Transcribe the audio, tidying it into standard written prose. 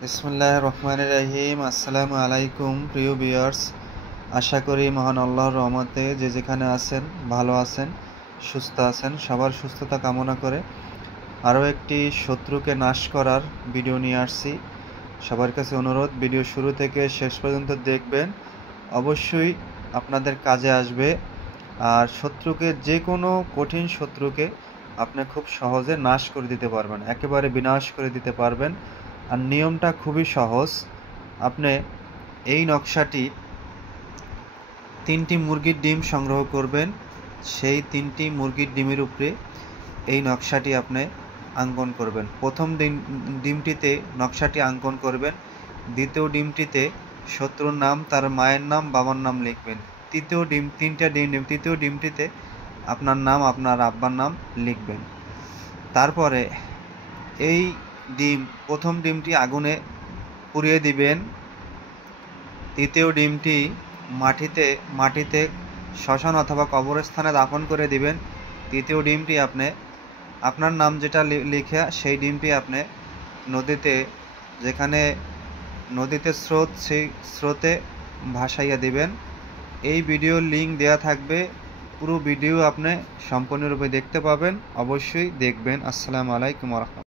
বিসমিল্লাহির রহমানির রহিম। আসসালামু আলাইকুম প্রিয় ভিউয়ার্স, আশা করি মহান আল্লাহর রহমতে যে যেখানে আছেন ভালো আছেন, সুস্থ আছেন। সবার সুস্থতা কামনা করে আরও একটি শত্রুকে নাশ করার ভিডিও নিয়ে আসছি। সবার কাছে অনুরোধ, ভিডিও শুরু থেকে শেষ পর্যন্ত দেখবেন, অবশ্যই আপনাদের কাজে আসবে। আর শত্রুকে, যে কোনো কঠিন শত্রুকে আপনি খুব সহজে নাশ করে দিতে পারবেন, একেবারে বিনাশ করে দিতে পারবেন। আর নিয়মটা খুবই সহজ। আপনি এই নকশাটি 3টি মুরগির ডিম সংগ্রহ করবেন। সেই 3টি মুরগির ডিমের উপরে এই নকশাটি আপনি অঙ্কন করবেন। প্রথম ডিমটিতে নকশাটি অঙ্কন করবেন। দ্বিতীয় ডিমটিতে শত্রুর নাম, তার মায়ের নাম, বাবার নাম লিখবেন। তৃতীয় ডিমটিতে আপনার নাম, আপনার আব্বার নাম লিখবেন। তারপরে এই প্রথম ডিমটি আগুনে পুড়িয়ে দিবেন। তৃতীয় ডিমটি মাটিতে শ্মশান অথবা কবরস্থানে দাফন করে দিবেন। তৃতীয় ডিমটি আপনি আপনার নাম যেটা লিখে, সেই ডিমটি আপনি নদীতে, যেখানে নদীতে স্রোত, সেই স্রোতে ভাসাইয়া দিবেন। এই ভিডিওর লিঙ্ক দেয়া থাকবে, পুরো ভিডিও আপনি সম্পূর্ণরূপে দেখতে পাবেন। অবশ্যই দেখবেন। আসসালামু আলাইকুম ওয়া রাহমাতুল্লাহ।